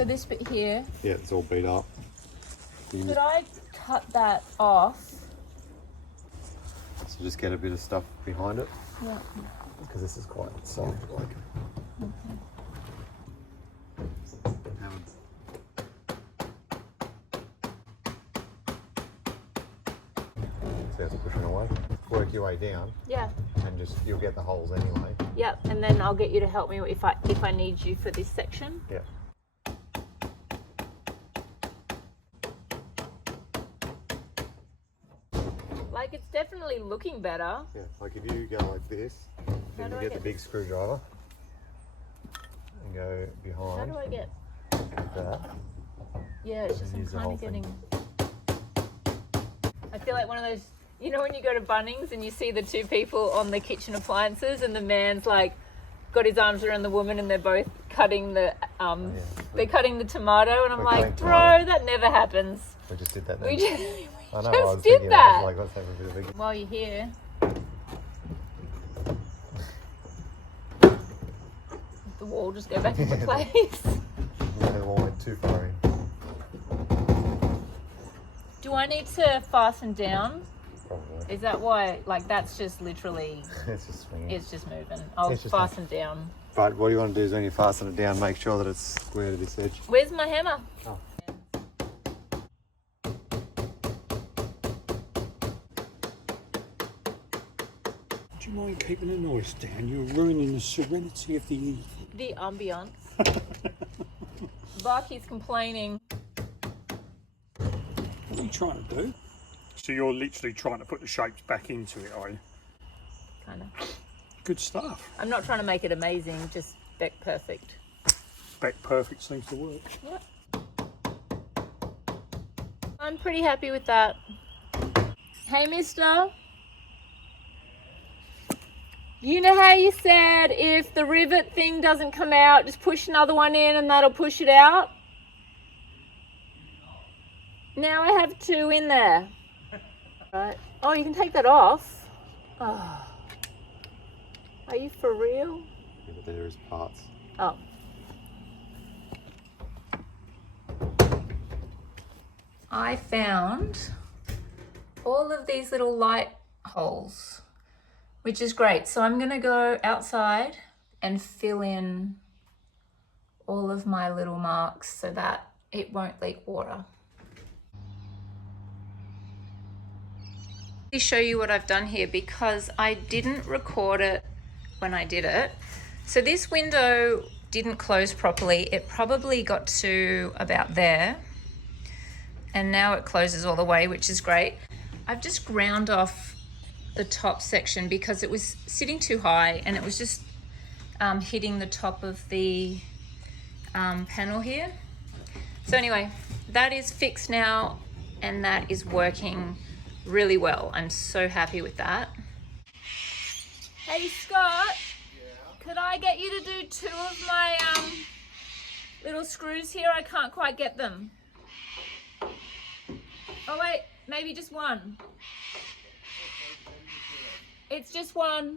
So this bit here. Yeah, it's all beat up. Could I cut that off? So just get a bit of stuff behind it. Yeah. Because this is quite soft. Like. So you have to push it away. Work your way down. Yeah. And just you'll get the holes anyway. Yep. And then I'll get you to help me if I need you for this section. Yeah. Like it's definitely looking better. Yeah. Like if you go like this, then you get the big screwdriver and go behind. How do I get like that? Yeah, it's just I'm kind of getting. I feel like one of those, you know, when you go to Bunnings and you see the two people on the kitchen appliances, and the man's like got his arms around the woman, and they're both cutting the they're cutting the tomato, and I'm like, bro, that never happens. We just did that. We just, I know, just did that. Like, let's have a bit of a... While you're here, the wall just go back into place. Yeah, the wall went too far in. Do I need to fasten down? Probably. Is that why? Like that's just literally. It's just swinging. It's just moving. I'll fasten down. But what you want to do is when you fasten it down, make sure that it's square to this edge. Where's my hammer? Oh. Do you mind keeping the noise down? You're ruining the serenity of the evening. The ambience. Barky's complaining. What are you trying to do? So you're literally trying to put the shapes back into it, are you? Kind of. Good stuff. I'm not trying to make it amazing, just back perfect. Back perfect seems to work. Yep. I'm pretty happy with that. Hey, mister. You know how you said if the rivet thing doesn't come out, just push another one in and that'll push it out? Now I have two in there. Right. Oh, you can take that off. Oh. Are you for real? Yeah, but there is parts. Oh. I found all of these little light holes, which is great. So I'm going to go outside and fill in all of my little marks so that it won't leak water. Let me show you what I've done here because I didn't record it when I did it. So this window didn't close properly. It probably got to about there. And now it closes all the way, which is great. I've just ground off the top section because it was sitting too high and it was just hitting the top of the panel here. So anyway, that is fixed now and that is working really well. I'm so happy with that. Hey Scott, could I get you to do two of my little screws here? I can't quite get them. Oh wait, maybe just one. It's just one.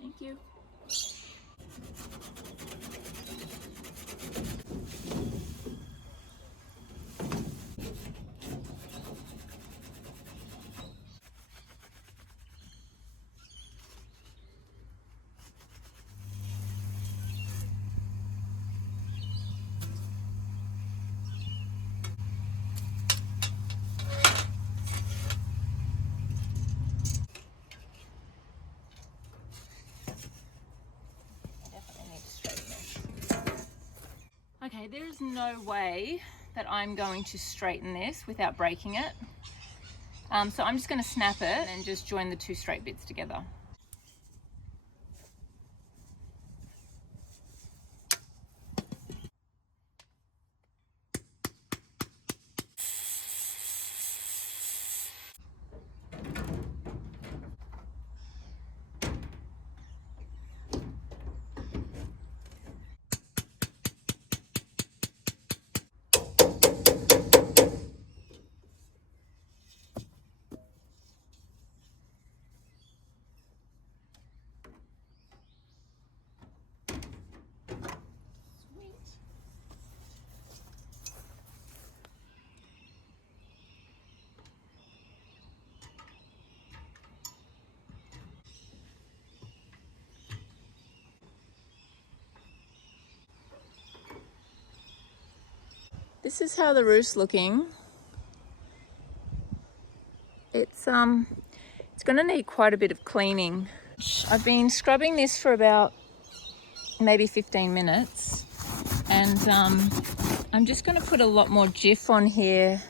Thank you. Okay, there is no way that I'm going to straighten this without breaking it. So I'm just going to snap it and just join the two straight bits together. This is how the roof's looking. It's gonna need quite a bit of cleaning. I've been scrubbing this for about maybe 15 minutes, and I'm just gonna put a lot more Jif on here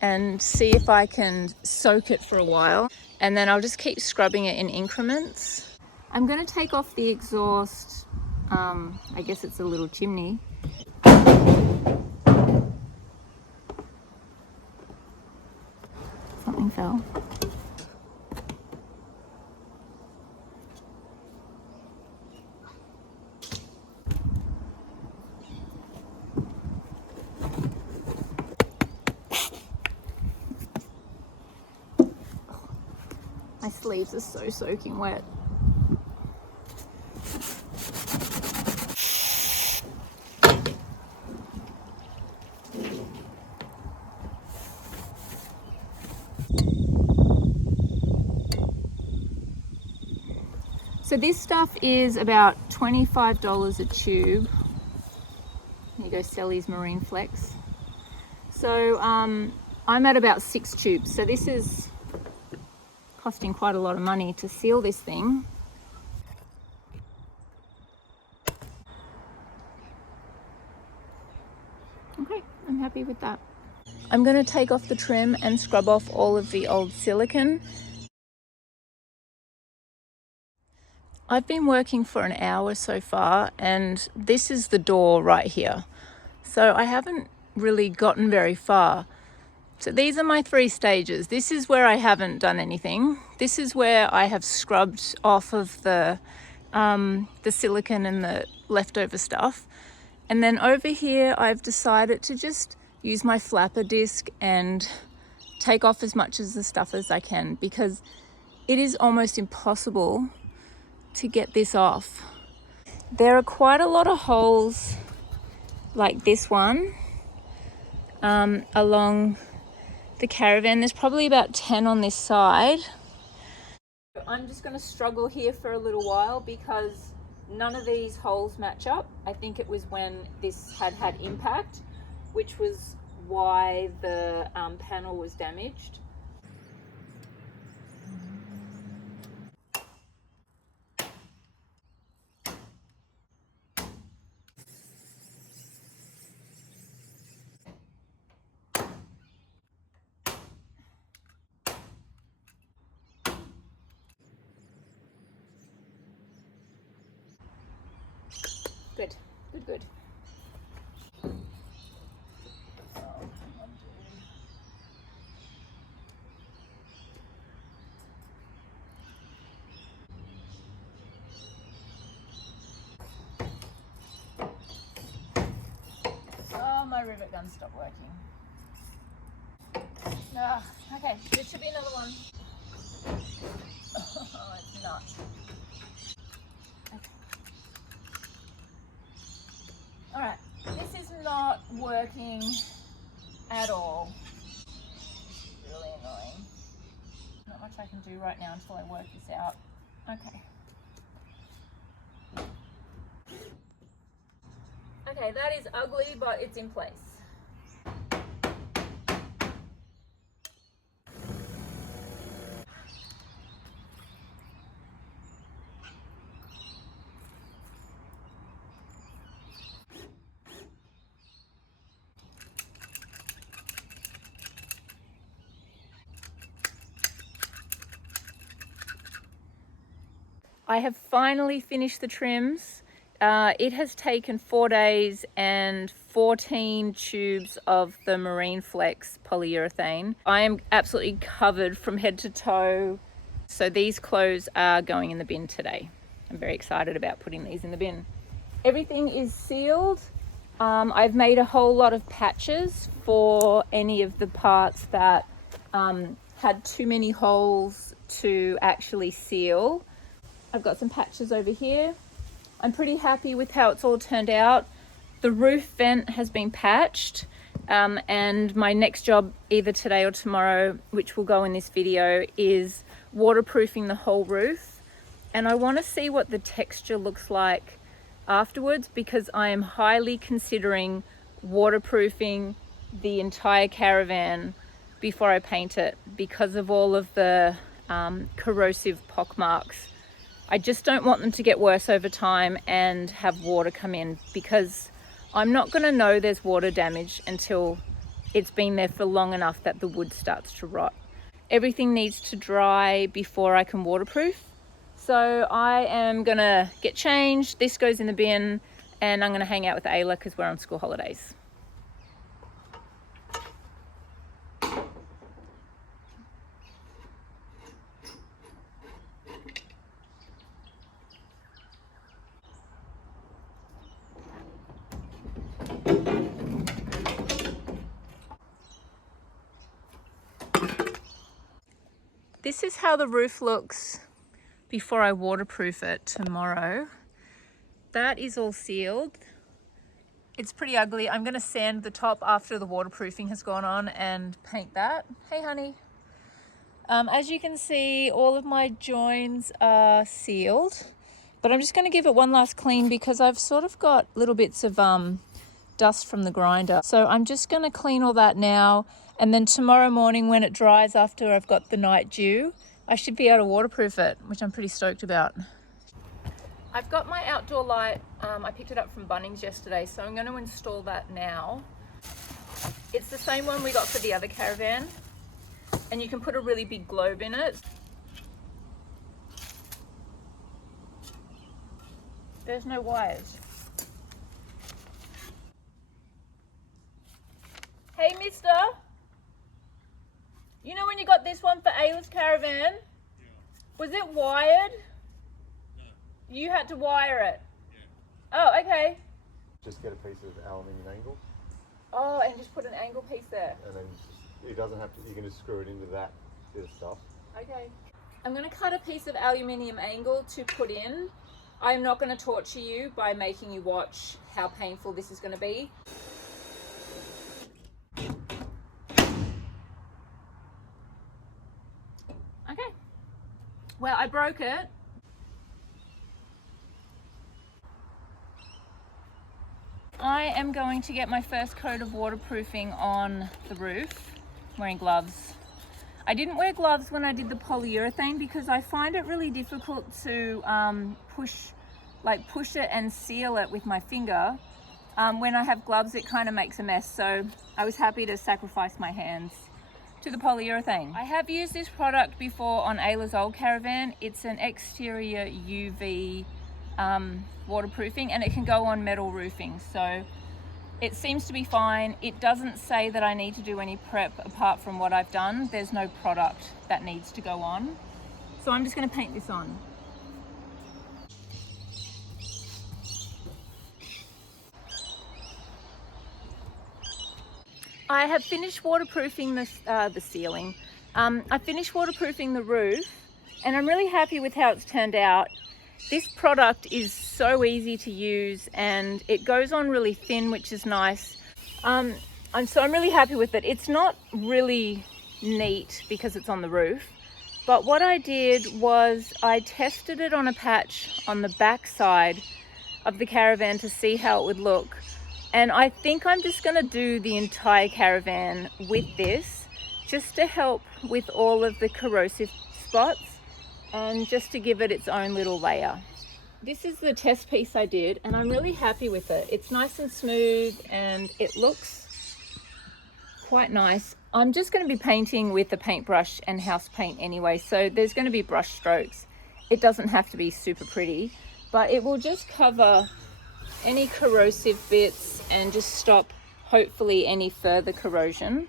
and see if I can soak it for a while, and then I'll just keep scrubbing it in increments. I'm gonna take off the exhaust. I guess it's a little chimney. Something fell. My sleeves are so soaking wet. So this stuff is about $25 a tube. There you go, Sally's Marine Flex. So I'm at about 6 tubes. So this is costing quite a lot of money to seal this thing. Okay, I'm happy with that. I'm going to take off the trim and scrub off all of the old silicone. I've been working for an hour so far, and this is the door right here. So I haven't really gotten very far. So these are my 3 stages. This is where I haven't done anything. This is where I have scrubbed off of the silicone and the leftover stuff. And then over here, I've decided to just use my flapper disc and take off as much of the stuff as I can, because it is almost impossible to get this off. There are quite a lot of holes like this one along the Caravan. There's probably about 10 on this side. I'm just going to struggle here for a little while because none of these holes match up. I think it was when this had impact, which was why the panel was damaged. Good, good, good. Oh, my rivet gun stopped working. Okay, there should be another one. Oh, it's not. Okay. All right, this is not working at all. Really annoying. Not much I can do right now until I work this out. Okay. Okay, that is ugly, but it's in place. I have finally finished the trims. It has taken 4 days and 14 tubes of the Marine Flex polyurethane. I am absolutely covered from head to toe. So these clothes are going in the bin today. I'm very excited about putting these in the bin. Everything is sealed. I've made a whole lot of patches for any of the parts that had too many holes to actually seal. I've got some patches over here. I'm pretty happy with how it's all turned out. The roof vent has been patched, and my next job either today or tomorrow, which will go in this video, is waterproofing the whole roof. And I want to see what the texture looks like afterwards, because I am highly considering waterproofing the entire caravan before I paint it because of all of the corrosive pockmarks. I just don't want them to get worse over time and have water come in, because I'm not going to know there's water damage until it's been there for long enough that the wood starts to rot. Everything needs to dry before I can waterproof. So I am going to get changed. This goes in the bin and I'm going to hang out with Ayla because we're on school holidays. This is how the roof looks before I waterproof it tomorrow. That is all sealed. It's pretty ugly. I'm gonna sand the top after the waterproofing has gone on and paint that. Hey honey. As you can see, all of my joins are sealed, but I'm just gonna give it one last clean because I've sort of got little bits of dust from the grinder. So I'm just gonna clean all that now, and then tomorrow morning when it dries after I've got the night dew, I should be able to waterproof it, which I'm pretty stoked about. I've got my outdoor light. I picked it up from Bunnings yesterday, so I'm going to install that now. It's the same one we got for the other caravan, and you can put a really big globe in it. There's no wires. Hey mister, you know when you got this one for Ayla's caravan? Yeah. Was it wired? No. You had to wire it? Yeah. Oh, okay. Just get a piece of aluminium angle. Oh, and just put an angle piece there. And then it doesn't have to, you can just screw it into that bit of stuff. Okay. I'm going to cut a piece of aluminium angle to put in. I'm not going to torture you by making you watch how painful this is going to be. Okay. Well, I broke it. I am going to get my first coat of waterproofing on the roof, wearing gloves. I didn't wear gloves when I did the polyurethane because I find it really difficult to push it and seal it with my finger. When I have gloves, it kind of makes a mess, so I was happy to sacrifice my hands to the polyurethane. I have used this product before on Ayla's old caravan. It's an exterior UV waterproofing, and it can go on metal roofing, so it seems to be fine. It doesn't say that I need to do any prep apart from what I've done. There's no product that needs to go on, so I'm just going to paint this on. I have finished waterproofing the ceiling. I finished waterproofing the roof, and I'm really happy with how it's turned out. This product is so easy to use and it goes on really thin, which is nice. I'm really happy with it. It's not really neat because it's on the roof, but what I did was I tested it on a patch on the back side of the caravan to see how it would look. And I think I'm just going to do the entire caravan with this, just to help with all of the corrosive spots and just to give it its own little layer. This is the test piece I did, and I'm really happy with it. It's nice and smooth and it looks quite nice. I'm just going to be painting with the paintbrush and house paint anyway, so there's going to be brush strokes. It doesn't have to be super pretty, but it will just cover any corrosive bits and just stop, hopefully, any further corrosion.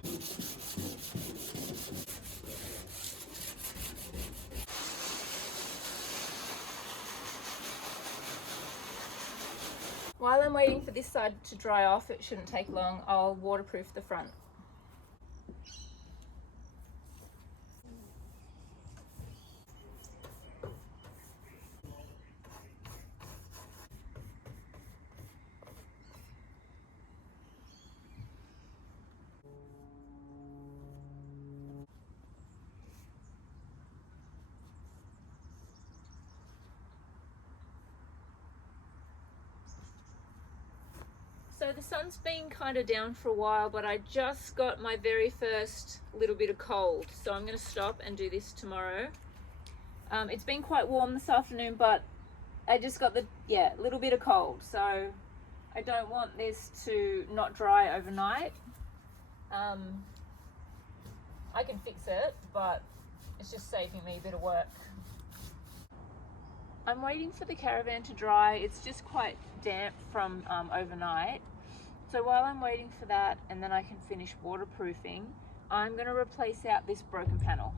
While I'm waiting for this side to dry off, it shouldn't take long, I'll waterproof the front. So the sun's been kind of down for a while, but I just got my very first little bit of cold. So I'm going to stop and do this tomorrow. It's been quite warm this afternoon, but I just got the, little bit of cold. So I don't want this to not dry overnight. I can fix it, but it's just saving me a bit of work. I'm waiting for the Caravan to dry. It's just quite damp from overnight. So while I'm waiting for that, and then I can finish waterproofing, I'm going to replace out this broken panel.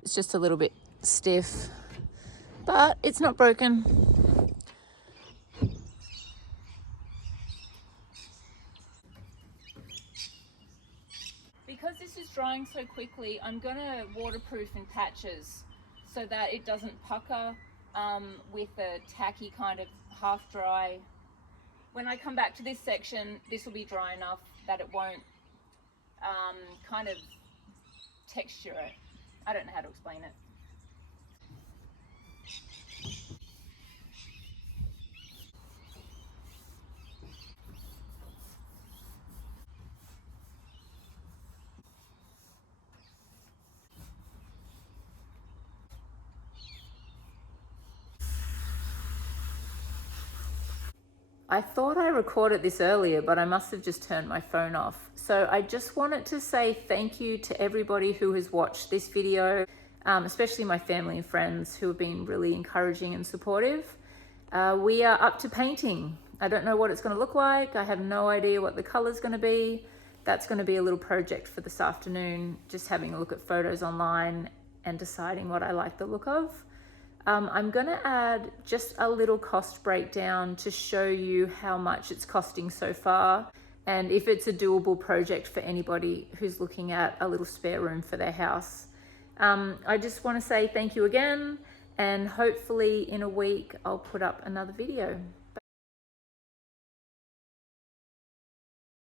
It's just a little bit stiff, but it's not broken. Because this is drying so quickly, I'm gonna waterproof in patches so that it doesn't pucker with a tacky kind of half dry. When I come back to this section, this will be dry enough that it won't kind of texture it. I don't know how to explain it. I thought I recorded this earlier, but I must have just turned my phone off. So I just wanted to say thank you to everybody who has watched this video, especially my family and friends who have been really encouraging and supportive. We are up to painting. I don't know what it's going to look like. I have no idea what the color's going to be. That's going to be a little project for this afternoon, just having a look at photos online and deciding what I like the look of. I'm going to add just a little cost breakdown to show you how much it's costing so far, and if it's a doable project for anybody who's looking at a little spare room for their house. I just want to say thank you again, and hopefully in a week I'll put up another video.